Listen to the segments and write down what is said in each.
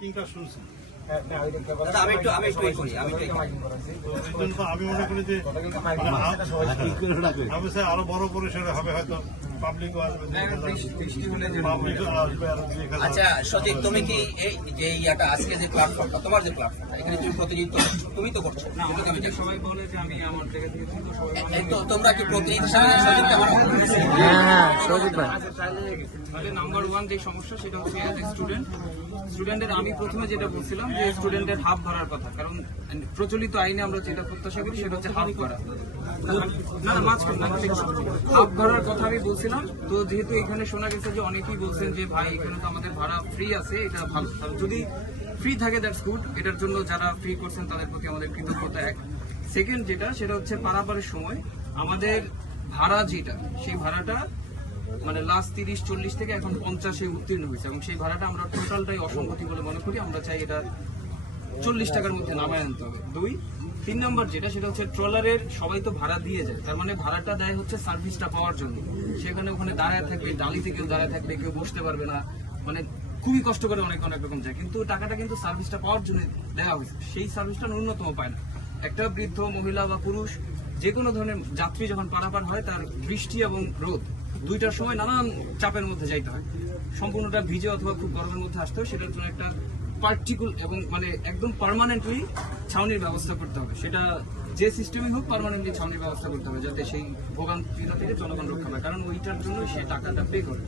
মাইকিংটা শুনছি আমি একটু আমি একটু করি আমি একটু এই করি। তো এই জন্য তো আমি মনে করি যে আরও বড় পরিসরে হবে হয়তো পাবলিকও আসবে দেখা আচ্ছা সচিব তুমি কি এই যে ইয়াটা আজকে যে প্ল্যাটফর্মটা তোমার যে প্ল্যাটফর্মটা এখানে তুমি প্রতিনিধিত্ব তুমি তো করছ। আমি সবাই বলে যে আমি আমার জায়গা থেকে সবাই তো তোমরা কি প্রতিনিধি হিসাবে সচিবকে আমার তাহলে নাম্বার ওয়ান যে সমস্যা সেটা হচ্ছে অ্যাজ এ স্টুডেন্ট স্টুডেন্টের আমি প্রথমে যেটা বলছিলাম যে স্টুডেন্টের হাফ ভরার কথা কারণ প্রচলিত আইনে আমরা যেটা প্রত্যাশা করি সেটা হচ্ছে হাফ ভরা না না মাঝখানে না হাফ ভরার কথা আমি বলছিলাম তো যেহেতু এখানে শোনা গেছে যে অনেকেই বলছেন যে, ভাই, এখানে তো আমাদের ভাড়া ফ্রি আছে, এটা ভালো। যদি ফ্রি থাকে দ্যাটস গুড এটার জন্য যারা ফ্রি করছেন, তাদের প্রতি আমাদের কৃতজ্ঞতা এক। সেকেন্ড যেটা, সেটা হচ্ছে পারাপারের সময়। আমাদের ভাড়া যেটা, সেই ভাড়াটা মানে লাস্ট তিরিশ, চল্লিশ থেকে এখন পঞ্চাশে উত্তীর্ণ হয়েছে। এবং সেই ভাড়াটা আমরা টোটালটাই অসঙ্গতি বলে মনে করি। আমরা চাই এটা চল্লিশ টাকার মধ্যে নামায় আনতে হবে। দুই, তিন নম্বর যেটা, সেটা হচ্ছে ট্রলারের সবাই তো ভাড়া দিয়ে যায়। তার মানে ভাড়াটা দেয় হচ্ছে সার্ভিসটা পাওয়ার জন্য। সেখানে ওখানে দাঁড়ায় থাকবে, ডালিতে কেউ দাঁড়ায় থাকবে, কেউ বসতে পারবে না। মানে খুবই কষ্ট করে অনেক অনেক রকম যায়। কিন্তু টাকাটা কিন্তু সার্ভিসটা পাওয়ার জন্য দেওয়া হয়েছে। সেই সার্ভিসটা ন্যূনতম পায় না। একটা বৃদ্ধ, মহিলা বা পুরুষ, যে কোনো ধরনের যাত্রী যখন পারাপার হয়, তার বৃষ্টি এবং রোদ দুইটার সময় নানান চাপের মধ্যে যাইতে হয়। সম্পূর্ণটা ভিজে অথবা খুব গরমের মধ্যে আসতে হয়, সেটার জন্য একটা পার্টিকুল এবং মানে একদম পার্মানেন্টলি ছাউনির ব্যবস্থা করতে হবে। সেটা যে সিস্টেমে হোক পার্মানেন্টলি ছাউনির ব্যবস্থা করতে হবে যাতে সেই ভোগান্তিটা থেকে জনগণ রক্ষা পায়। কারণ ওইটার জন্য সে টাকাটা পে করে।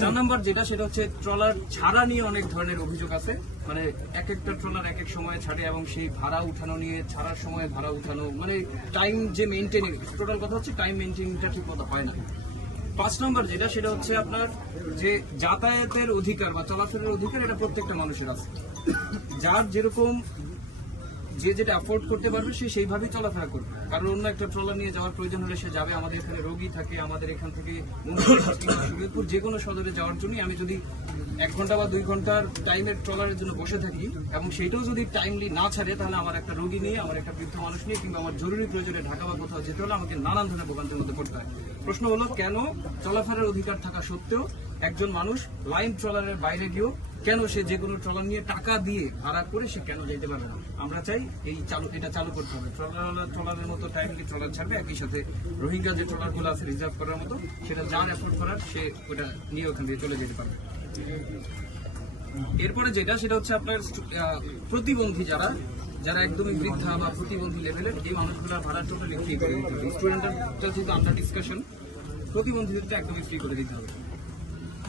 চার নাম্বার যেটা, সেটা হচ্ছে ট্রলার ছাড়া নিয়ে অনেক ধরনের অভিযোগ আছে। মানে এক একটা ট্রলার এক এক সময় ছাড়ে এবং সেই ভাড়া উঠানো নিয়ে ছাড়ার সময় ভাড়া উঠানো মানে টাইম যে মেনটেনিং টোটাল কথা হচ্ছে টাইম মেনটেনিংটা ঠিক মতো হয় না। পাঁচ নম্বর যেটা, সেটা হচ্ছে আপনার যে যাতায়াতের অধিকার বা চলাফেরার অধিকার এটা প্রত্যেকটা মানুষের আছে। যার যেরকম যে যেটা অ্যাফোর্ড করতে পারবে সে সেইভাবেই চলাফেরা করবে। কারণ অন্য একটা ট্রলার নিয়ে যাওয়ার প্রয়োজন হলে সে যাবে, আমাদের এখানে রোগী থাকে, আমাদের এখান থেকে মুন্সিগঞ্জ যে কোনো সদরে যাওয়ার জন্যই আমি যদি এক ঘণ্টা বা দুই ঘণ্টার টাইমের ট্রলারের জন্য বসে থাকি এবং সেটাও যদি টাইমলি না ছাড়ে, তাহলে আমার একটা রোগী নিয়ে, আমার একটা বৃদ্ধ মানুষ নিয়ে কিংবা আমার জরুরি প্রয়োজনে ঢাকা বা কোথাও যেতে হলে আমাকে নানান ধরনের ভোগান্তির মধ্যে পড়তে হয়। প্রশ্ন হলো, কেন চলাফেরার অধিকার থাকা সত্ত্বেও একজন মানুষ লাইন ট্রলারের বাইরে গিয়েও কেন সে যে কোনো ট্রলার নিয়ে টাকা দিয়ে ভাড়া করে সে কেন যেতে পারবে না? আমরা চাই এই চালু, এটা চালু করতে হবে। ট্রলার ট্রলারের মতো টাইমলি ট্রলার ছাড়বে? একই সাথে রোহিঙ্গা যে ট্রলারগুলো আছে রিজার্ভ করার মতো, সেটা যার অ্যাফোর্ড করার, সে ওটা নিয়ে ওখান দিয়ে চলে যেতে পারবে। এরপরে যেটা, সেটা হচ্ছে আপনার প্রতিবন্ধী যারা যারা একদমই বৃদ্ধা বা প্রতিবন্ধী লেভেলের এই মানুষগুলোর ভাড়া টোটালি ফ্রি করে দিতে হবে। স্টুডেন্টরা যেহেতু আন্ডার ডিসকাশন প্রতিবন্ধীদেরটা একদমই ফ্রি করে দিতে হবে।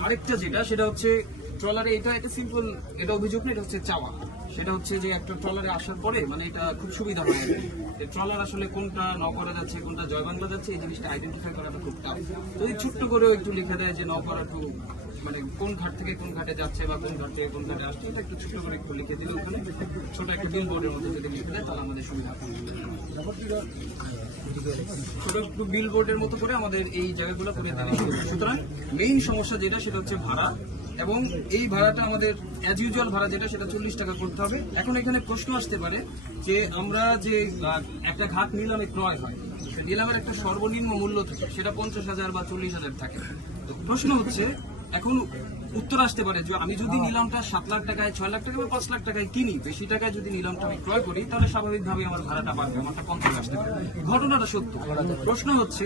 আরেকটা যেটা, সেটা হচ্ছে ট্রলারে এটা একটা সিম্পল এটা অভিযোগ না, এটা হচ্ছে চাওয়া। সেটা হচ্ছে যে একটা ট্রলারে আসার পরে মানে এটা খুব সুবিধা হয় ট্রলার আসলে কোনটা ন করা যাচ্ছে, কোনটা জয় বাংলা যাচ্ছে, এই জিনিসটা আইডেন্টিফাই করাটা খুব টাফ যদি ছোট্ট করেও একটু লিখে দেয় যে ন করা টু মানে কোন ঘাট থেকে কোন ঘাটে যাচ্ছে বা কোন ঘাট থেকে কোন ঘাটে আসছে, এটা একটু ছোট করে একটু লিখে দিলে ওখানে ছোট একটা বিল বোর্ডের মধ্যে যদি লিখে দেয়, তাহলে আমাদের সুবিধা ছোট একটু বিল বোর্ডের মতো করে আমাদের এই জায়গাগুলো করে সুবিধা। সুতরাং মেইন সমস্যা যেটা, সেটা হচ্ছে ভাড়া। এবং এই ভাড়াটা আমাদের অ্যাজ ইউজুয়াল ভাড়া যেটা, সেটা চল্লিশ টাকা করতে হবে। এখন এখানে প্রশ্ন আসতে পারে যে আমরা যে একটা ঘাট নিলামে ক্রয় হয়। নিলামের একটা সর্বনিম্ন মূল্য থাকে, সেটা পঞ্চাশ হাজার বা চল্লিশ হাজার থাকে। প্রশ্ন হচ্ছে, এখন উত্তর আসতে পারে যে আমি যদি নিলামটা সাত লাখ টাকায়, ছয় লাখ টাকা বা পাঁচ লাখ টাকায় কিনি, বেশি টাকায় যদি নিলামটা আমি ক্রয় করি, তাহলে স্বাভাবিকভাবে আমার ভাড়াটা বাড়বে, আমারটা পঞ্চাশ আসতে পারে। ঘটনাটা সত্য। প্রশ্ন হচ্ছে,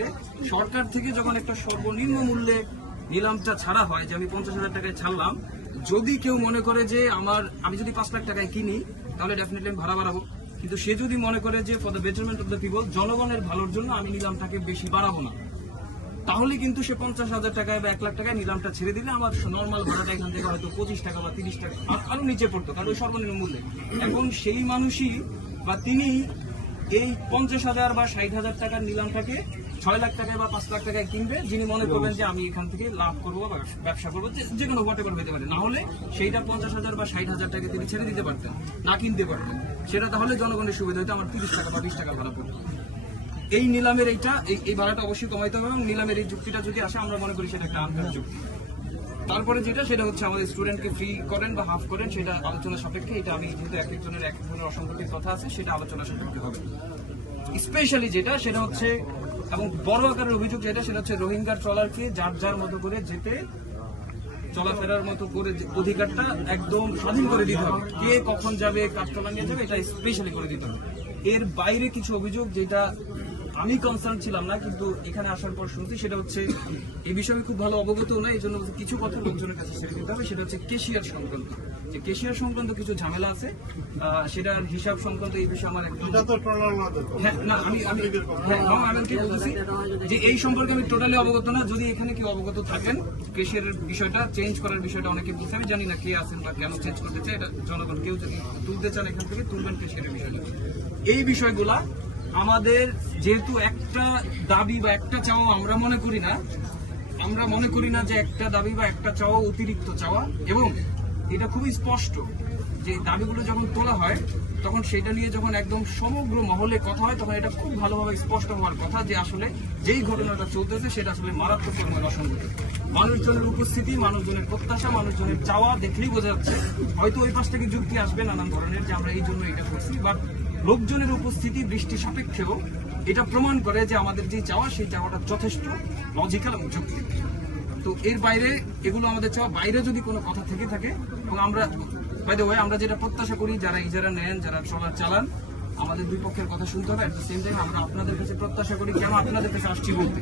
সরকার থেকে যখন একটা সর্বনিম্ন মূল্যে নিলামটা ছাড়া হয় যে আমি পঞ্চাশ হাজার টাকায় ছাড়লাম। যদি কেউ মনে করে যে আমার আমি যদি পাঁচ লাখ টাকায় কিনি, তাহলে ডেফিনেটলি আমি ভাড়া বাড়াবো। কিন্তু সে যদি মনে করে যে for the betterment of the people জনগণের ভালোর জন্য আমি নিলামটাকে বেশি বাড়াবো না। তাহলে কিন্তু সে পঞ্চাশ হাজার টাকায় বা এক লাখ টাকায় নিলামটা ছেড়ে দিলে আমার নর্মাল ভাড়াটা এখান থেকে হয়তো পঁচিশ টাকা বা তিরিশ টাকা আর- নিচে পড়তো, কারণ ওই সর্বনিম্ন মূল্যে। এখন সেই মানুষই বা তিনি এই পঞ্চাশ হাজার বা ষাট হাজার টাকার নিলামটাকে ছয় লাখ টাকায় বা পাঁচ লাখ টাকায় কিনবে, যিনি মনে করবেন যে আমি এখান থেকে লাভ করব বা ব্যবসা করব, যে- কোনো হোয়াট এভার হতে পারে। না হলে সেইটা পঞ্চাশ হাজার বা ষাট হাজার টাকা তিনি ছেড়ে দিতে পারতেন, না কিনতে পারতেন। সেটা তাহলে জনগণের সুবিধা হতো আমার তিরিশ টাকা বা বিশ টাকা ভাড়া পড়তো। এই নিলামের এইটা, এই ভাড়াটা অবশ্যই কমাইতে হবে এবং নিলামের এই যুক্তিটা যদি আসে, আমরা মনে করি সেটা একটা আনফেয়ার যুক্তি। তারপরে যেটা, সেটা হচ্ছে আমাদের স্টুডেন্টকে ফ্রি করেন বা হাফ করেন, সেটা আলোচনা সাপেক্ষে, এটা আমি যেহেতু এক একজনের এক ধরনের অসংখ্যের কথা আছে, সেটা আলোচনা সাপেক্ষে হবে। স্পেশালি যেটা, সেটা হচ্ছে এবং বড় আকারের অভিযোগ যেটা, সেটা হচ্ছে রোহিঙ্গার ট্রলারকে যার যার মতো করে যেতে, চলাফেরার মতো করে অধিকারটা একদম স্বাধীন করে দিতে হবে। কে কখন যাবে কাজতলা নিয়ে যাবে, এটা স্পেশালি করে দিতে হবে। এর বাইরে কিছু অভিযোগ যেটা আমি কনসার্ন ছিলাম না, কিন্তু এখানে আসার পর শুনছি, সেটা হচ্ছে এই বিষয়ে খুব ভালো অবগত নয় এই জন্য কিছু কথা লোকজনের কাছে ছেড়ে দিতে হবে, সেটা হচ্ছে কেশিয়ার সংক্রান্ত। যে কেশিয়ার সংক্রান্ত কিছু ঝামেলা আছে সেটার হিসাব সংক্রান্ত এই বিষয়ে আমার একদম হ্যাঁ, না, আমি আমি হ্যাঁ, আমি কি বলতেছি যে এই সম্পর্কে আমি টোটালি অবগত না। যদি এখানে কেউ অবগত থাকেন কেশিয়ার বিষয়টা চেঞ্জ করার বিষয়টা অনেকে বলছে। আমি জানি না কে আছেন বা কেন চেঞ্জ করতে চাই এটা জনগণ কেউ যদি তুলতে চান এখান থেকে তুলবেন কেশিয়ারের বিষয়টা। এই বিষয়গুলা আমাদের যেহেতু একটা দাবি বা একটা চাওয়া আমরা মনে করি না আমরা মনে করি না যে একটা দাবি বা একটা চাওয়া অতিরিক্ত চাওয়া। এবং এটা খুবই স্পষ্ট যে দাবিগুলো যখন তোলা হয়, তখন সেটা নিয়ে যখন একদম সমগ্র মহলে কথা হয়, তখন এটা খুব ভালোভাবে স্পষ্ট হওয়ার কথা যে আসলে যেই ঘটনাটা চলতেছে, সেটা আসলে মারাত্মক পরিমাণ অসঙ্গতি মানুষজনের উপস্থিতি, মানুষজনের প্রত্যাশা, মানুষজনের চাওয়া দেখলেই বোঝা যাচ্ছে। হয়তো ওই পাশ থেকে যুক্তি আসবে নানান ধরনের যে আমরা এই জন্য এটা করছি বাট লোকজনের উপস্থিতি দৃষ্টি সাপেক্ষেও এটা প্রমাণ করে যে আমাদের যে চাওয়া, সেই চাওয়াটা যথেষ্ট লজিক্যাল এবং যৌক্তিক তো এর বাইরে এগুলো আমাদের চাওয়া, বাইরে যদি কোনো কথা থেকে থাকে, এবং আমরা বাই দ্য ওয়ে আমরা যেটা প্রত্যাশা করি, যারা ইজারা নেন, যারা সবার চালান, আমাদের দুই পক্ষের কথা শুনতে হবে। অ্যাট দ্য সেম টাইম আমরা আপনাদের কাছে প্রত্যাশা করি, কেন আপনাদের কাছে আসছি বলতে?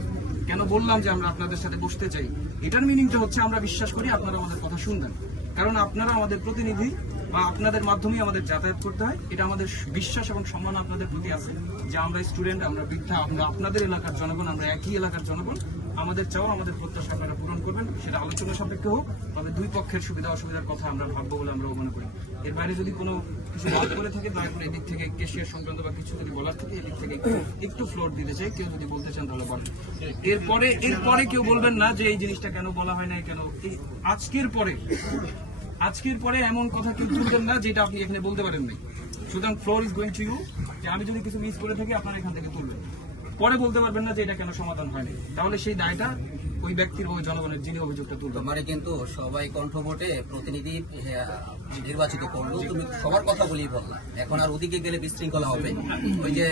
কেন বললাম যে আমরা আপনাদের সাথে বসতে চাই? এটার মিনিংটা হচ্ছে, আমরা বিশ্বাস করি আপনারা আমাদের কথা শুনবেন। কারণ আপনারা আমাদের প্রতিনিধি, বা আপনাদের মাধ্যমেই আমাদের যাতায়াত করতে হয়। এটা আমাদের বিশ্বাস এবং সম্মান আপনাদের প্রতি আছে যে আমরা স্টুডেন্ট আমরা বৃদ্ধা, আমরা আপনাদের এলাকার জনগণ, আমরা একই এলাকার জনগণ। আমাদের চাওয়া, আমাদের প্রত্যাশা আপনারা পূরণ করবেন। সেটা আলোচনা সাপেক্ষে হোক, তবে দুই পক্ষের সুবিধা অসুবিধার কথা আমরা ভাববো বলে আমরা মনে করি। এর বাইরে যদি কোনো কিছু বাদ করে থাকে দয়া করে এদিক থেকে কেশিয়ার সংক্রান্ত বা কিছু যদি বলার থাকে, এদিক থেকে একটু- একটু ফ্লোর দিতে চাই। কেউ যদি বলতে চান তাহলে বলেন। এরপরে এরপরে কেউ বলবেন না যে এই জিনিসটা কেন বলা হয় না কেন? এই আজকের পরে আজকের পরে এমন কথা কেউ তুলবেন না যেটা আপনি এখানে বলতে পারেন নাই। সুতরাং floor is going to you যে আমি যদি কিছু মিস করে থাকি, আপনারা এখান থেকে তুলবেন। পরে বলতে পারবেন না যে এটা কেন সমাধান হয়নি। তাহলে সেই দায়টা ওই ব্যক্তির ওই জনগণের যিনি অভিযোগটা তুলবেন। তোমারে কিন্তু সবাই কণ্ঠ ভোটে প্রতিনিধি নির্বাচিত করল তুমি সবার কথা বলেই বললা। এখন আর ওদিকে গেলে বিশৃঙ্খলা হবে। ওই যে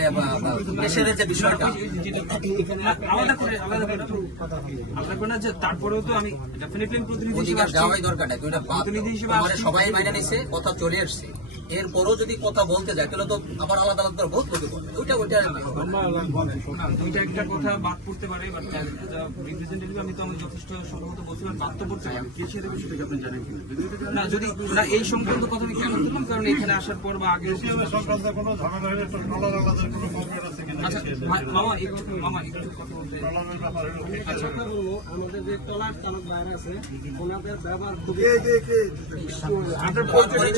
দেশের যে বিষয়টা। আলাদা করে আলাদা করে। আলাদা করে না যে তারপরেও তো আমি ডেফিনেটলি প্রতিনিধি হিসেবে। দেওয়াই দরকার নাই। প্রতিনিধি হিসেবে সবাই মাইনে নিছে কথা চলে আসছে। এরপরও যদি কথা বলতে যায় তাহলে তো আবার আলাদা আলাদা করে বহুত লোকে বলবে ওইটা ওইটা না, দুইটা একটা কথা বাদ পড়তে পারে বাট রিপ্রেজেন্টেটিভ আমি তো আমি যথেষ্ট সম্ভবত বলছিলাম বাদ তো পড়তে পারে। না যদি না এই সংক্রান্ত কথা আমি কেন বললাম? কারণ এখানে আসার পর বা আগে সংক্রান্ত কোনো ঝামেলা হলে একটা ট্রলার আলাদের কোনো কমপ্লেন আছে কিনা? আচ্ছা মামা একটু মামা একটু কথা বলতে ট্রলারের ব্যাপারে হলো কি? আচ্ছা। আমাদের যে টলার চালক ভাইরা আছে ওনাদের ব্যবহার খুবই পরিচয়